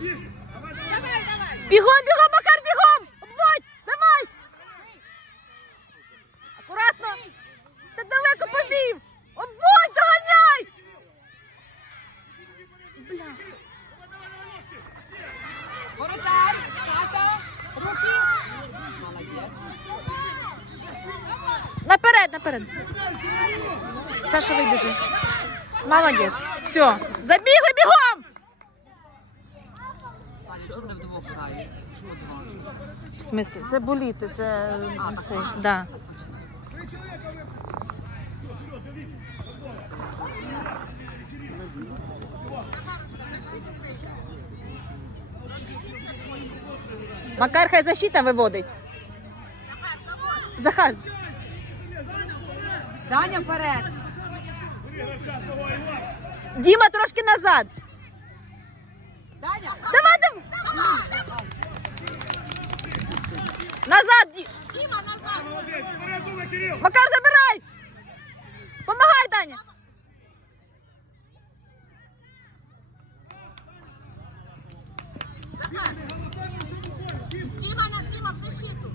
Бігом, бігом, Макар, бігом! Обводь! Давай! Акуратно! Ти далеко повів! Обводь, доганяй! Бля. Воротар, Саша, руки. Молодець. Наперед, наперед. Саша, вибіжи. Молодець. Все. Забігли бігом! Валя, чому не вдвох грають? Що два? В смислі? Це боліти, це, А, це да. Макар хай защита виводить. Захар, Даня вперед. Діма трошки назад. Даня. Давай, давай. Назад. Ді- Макар, забирай. Помагай, Даня. Дима, на Дима, в защиту.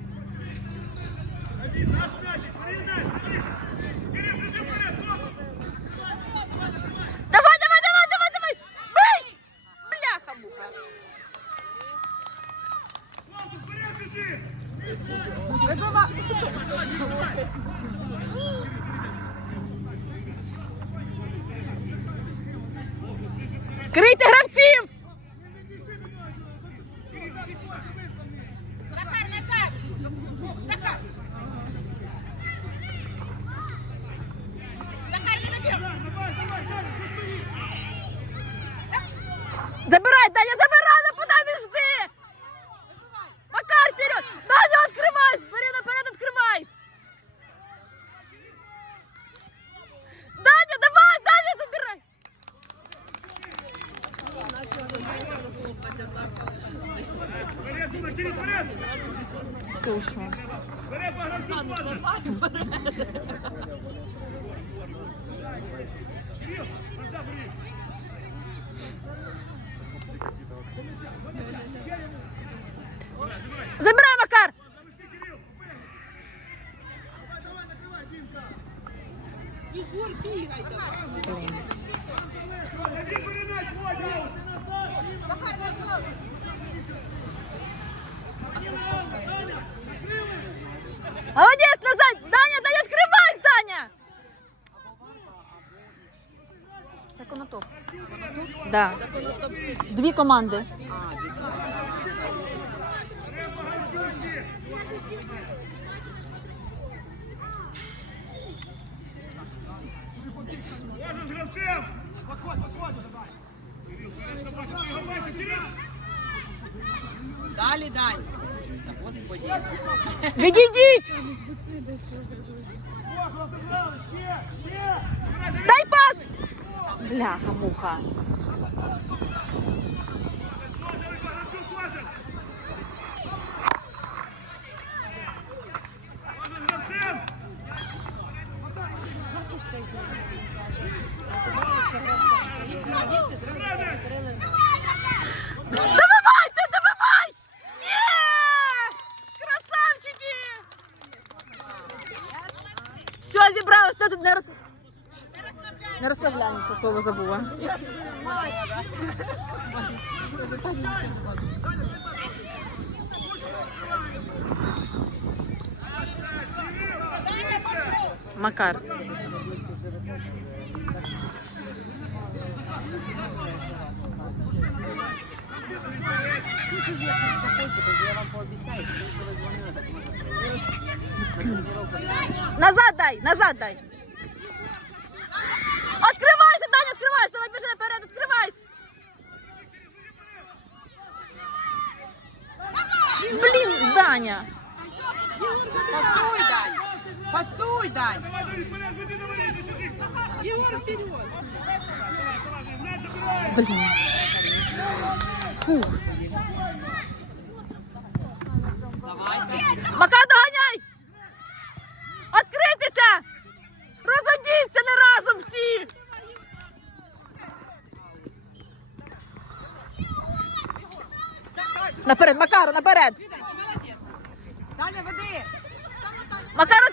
Давай, давай, давай, давай, давай. Бей! Бляха-муха. Вибива. Крийте гравців! Захар, назад. Захар. Захар, не наберем. Забирай, Даня, забирай, нападай, не жди! Макар, вперед! Даня, открывайся! Бери наперед, открывайся! Даня, давай, Даня, забирай! Все, ушло. Забирай, Макар! Молодец, назад! Даня, Даня, открывай, Даня! Це конотоп. Да. Дві команди. Далі. Та, Господи. Відійдіть! Дай пас! Бляха, муха. З гравцем! Добивайте, добивай! Є! Красавчики! Все, зібралось, ти тут не роз... Не розслабляйся, слово забула. Макар. Назад дай, назад дай. Открывайся, Даня, открывайся, давай бежи наперед, открывайся. Блин, Даня. Пасуй, Дань. Пасуй, Дань. Давай, Борис, вперед, Блін. Фух. Мака, доганяй! Откритися! Розодіться не разом всі! Наперед, Макару, наперед! Таня, веди! Макару,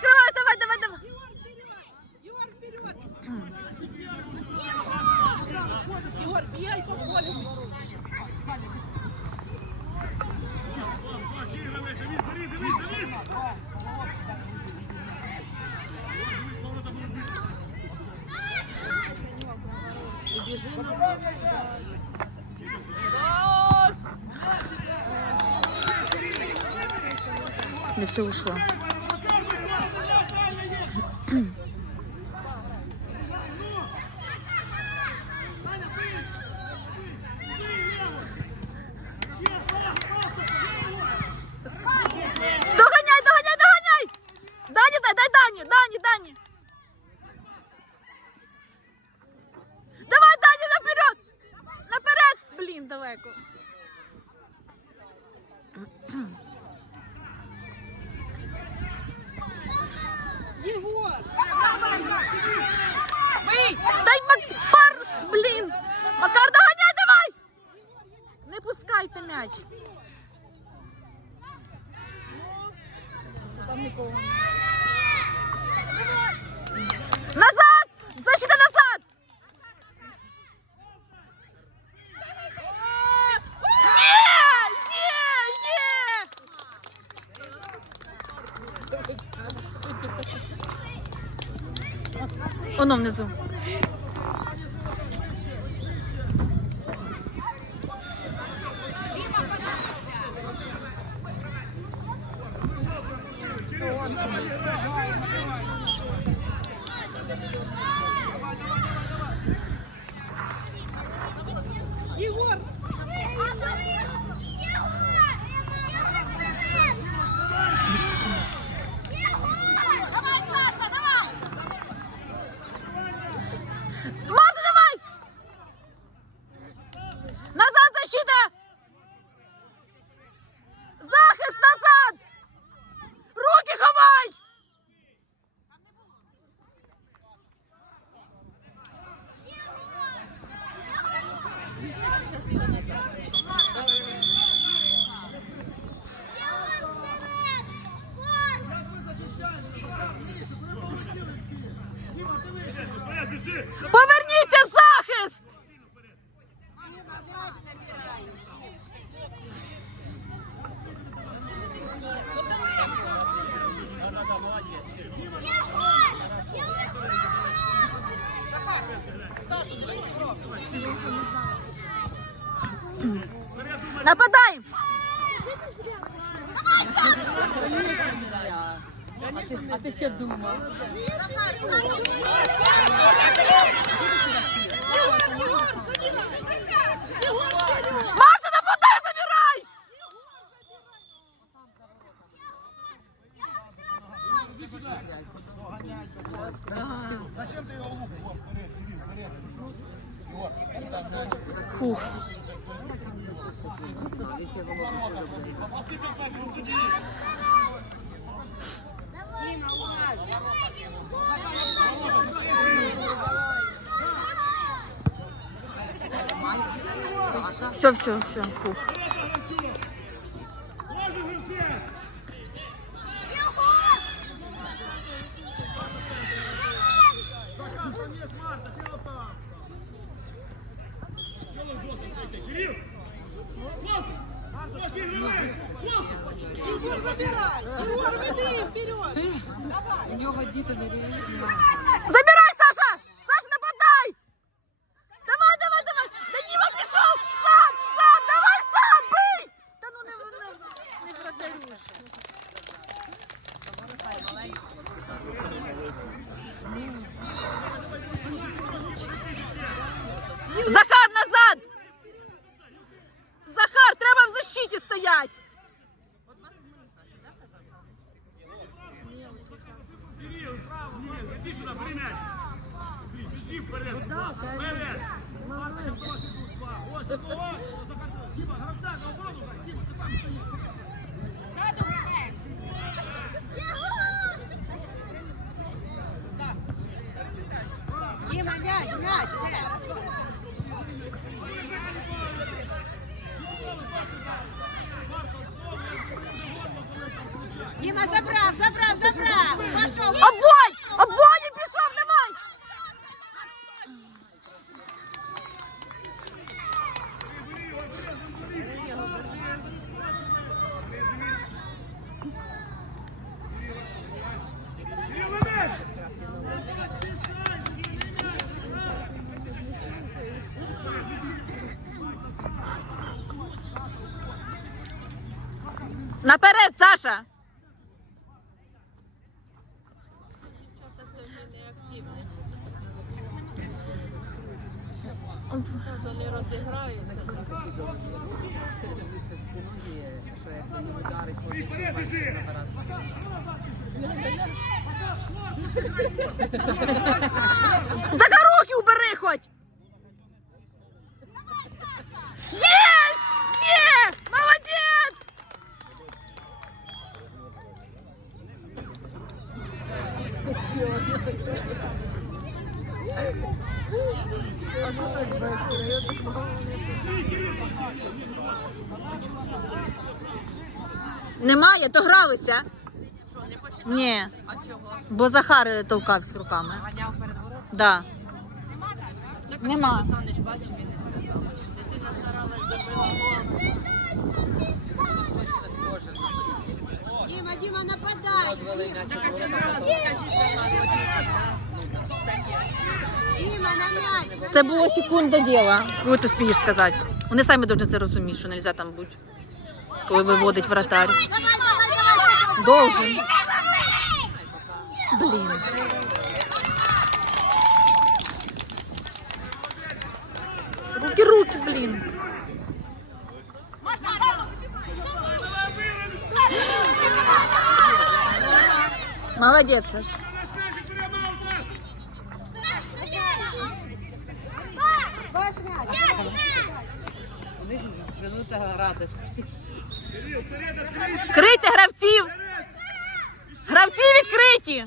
Не все ушло. Воно внизу. Нападай! А ты что думал? Зачем ты его лупишь? Фух. Все, все, все, фух. Егор, забирай! Егор, веди вперед! Давай! У него діти не реально. Забирай! Ось одного, Тіма, гравця, на оборону грай, Тіма, ти сам стоїш. Саша! Вони розіграють. Вперед Гралися. Ні. А чого? Бо Захар толкався руками. Ганяв перед воротами? Да. Нема. Санич бачив, він не сказав. Дитина старалась, забила гол. Дима, Дима, нападай. Так а чого зразу скажіть Захару? Дима, на мяч. Це було секунда діла. Коли ти спієш сказати? Вони самі повинні це розуміти, що не можна там бути, коли виводить вратарь. Давай. Должен. Блін. Руки, руки, блін. Молодець, Саш. Ваш мяч. Минута радості. Крийте гравців! Гравці відкриті!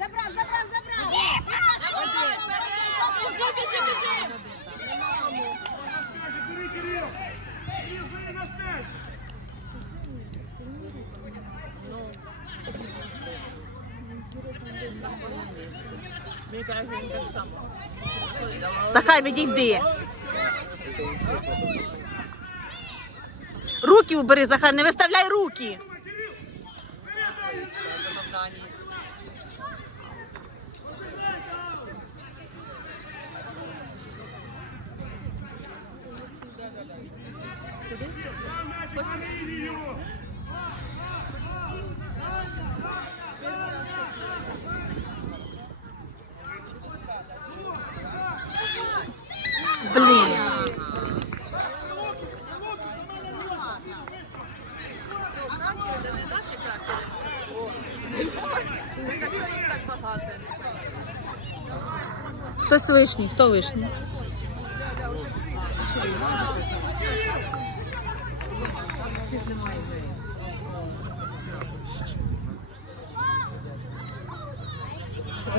Забрал, забрал, забрал. Бери, Кирил! Кирил, бери наш м'яч! Мені каже, він так само. Захай, відійди. Руки убери, Захар, не виставляй руки. Завдання. лишній, хто лишній? Щось немає ідеї.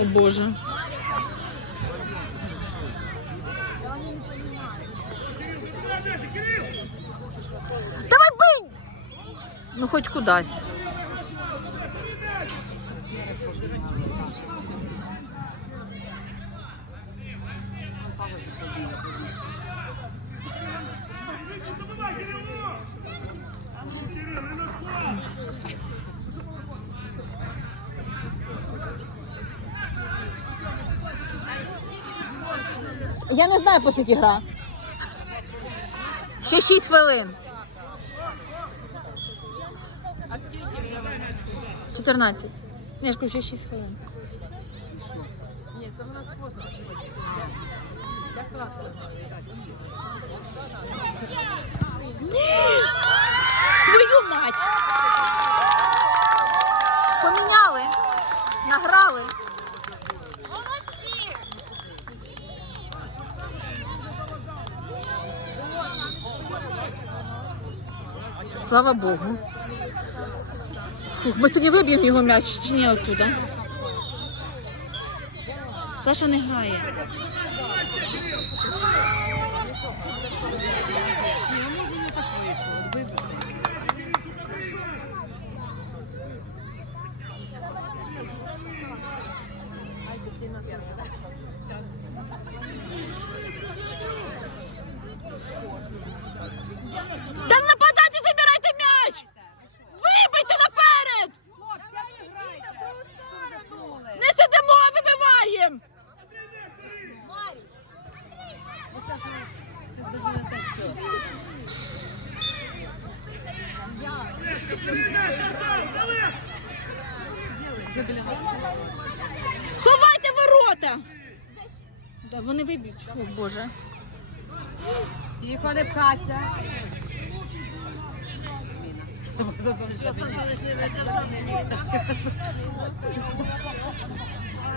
О Боже. Давай бий! Ну хоч кудись. Я не знаю, по скільки гра. Ще 6 хвилин. 14. Ні, я ж кажу, ще 6 хвилин. Ні, це в нас. Як Твою мать! Поміняли. Награли. Слава Богу. Фух, ми сьогодні виб'ємо його м'яч чи ні оттуда? Саша не грає. Ні, а може не так вийшло. От вибити. Ай, дитина перша. Щас. Да нападайте, забирайте м'яч! Вибийте наперед! Не сидимо, вибиваємо! Ну, щас не- щас даже не те, що. Вже біля вас. Ховайте ворота! Да, вони виб'ють. О, Боже. Тихо, не пхаться.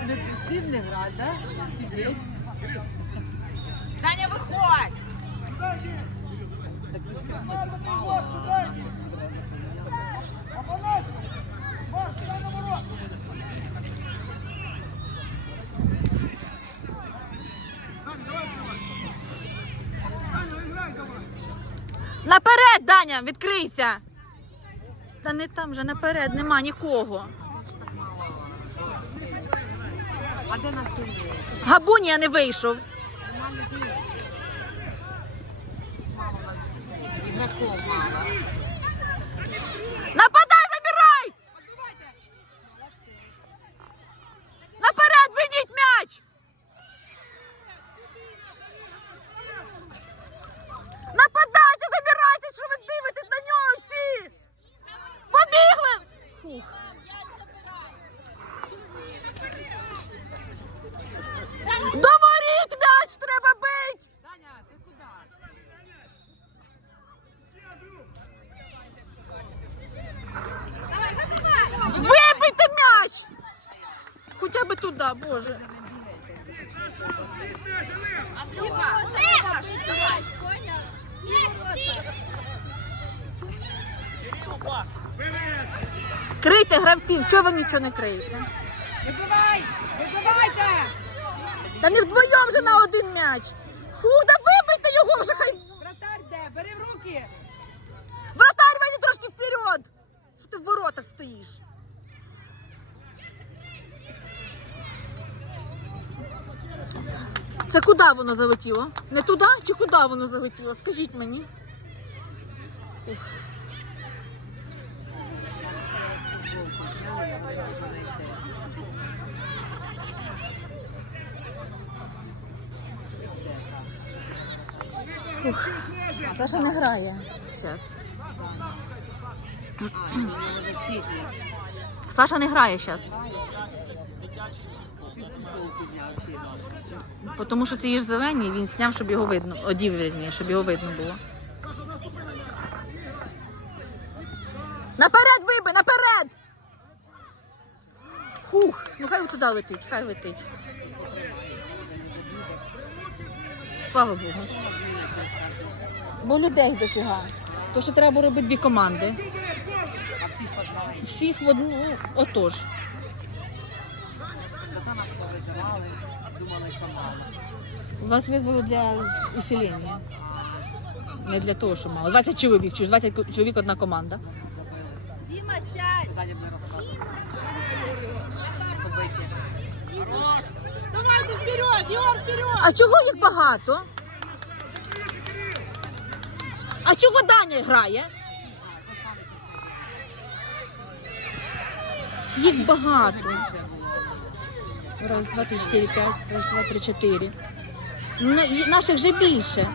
Не пустив не грати, да? Сидіть. Таня, виходь! Так і все одно цих мало. Наперед, Даня, відкрийся! Та не там вже наперед, нема нікого. А де наші Габуні я не вийшов. Нападай, забирай! Отбивайте! Молодці. Наперед ведіть м'яч! Нападайте, забирайте, що ви дивитесь на нього всі! Побігли! Фух. До воріт м'яч треба бить! Даня, ти куди? Вибийте м'яч! Хоча б туди, боже. Крийте гравців, чого ви нічого не криєте? Вибивай! Вибивайте! Та не вдвоєм вже на один м'яч. Фух, да вибийте його вже хай. Вратар де? Бери в руки! Вратарь вийди трошки вперед. Що ти в воротах стоїш? Це куди воно залетіло? Не туди чи куди воно залетіло? Скажіть мені. Ух. Ух. Саша не грає. Зараз. А. Саша не грає зараз. Футболку зняв добре. Тому що ці ж зелені, він зняв, щоб його видно. Одів, вірніше, щоб його видно було. Наперед! Ну хай туди летить, хай летить. Слава Богу. Бо людей дофіга. То що треба робити дві команди. Всіх в одну, отож. Зато нас повизивали, думали, що мало. Вас визвали для усилення. Не для того, що мало. 20 чоловік, чи ж 20 чоловік одна команда. Діма, сядь! Далі буде розказуватися. Побиті. Давайте вперед, Єгор, вперед! А чого їх багато? А чого Даня грає? Їх багато. Раз, два, три, чотири, п'ять, раз, два, три, чотири. Наших же більше.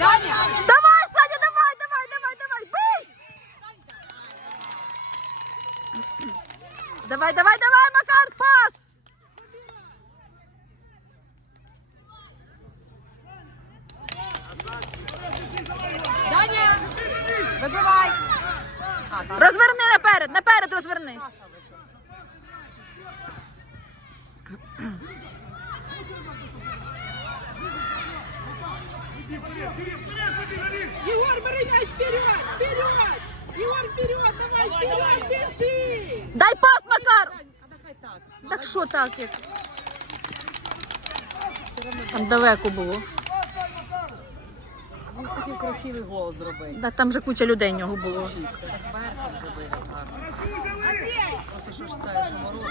Даня давай, давай, давай, давай, бий! Давай, давай, давай, Макар, пас! Даня! Вибивай! Розверни наперед, наперед розверни. Єгор, бери м'яч вперед! Вперед! Єгор, вперед! Давай, вперед! Біжи! Дай пас, Макар! Так. Що так як? Там далеко було. Він хотів красивий гол зробити. Да, там же куча людей в нього було. Вчиться. Так вверх вже гарно. Просто що ж те, що ворота.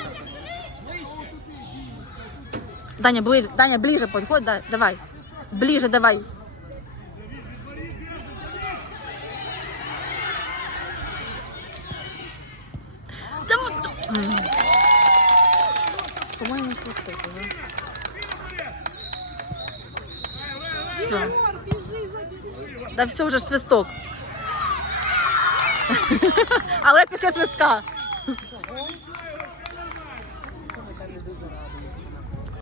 Даня, ближе, Даня, ближе подходь, да, давай. Ближе давай. Да По-моему, свисток уже. Все. Да все вже ж свисток. Але після свистка.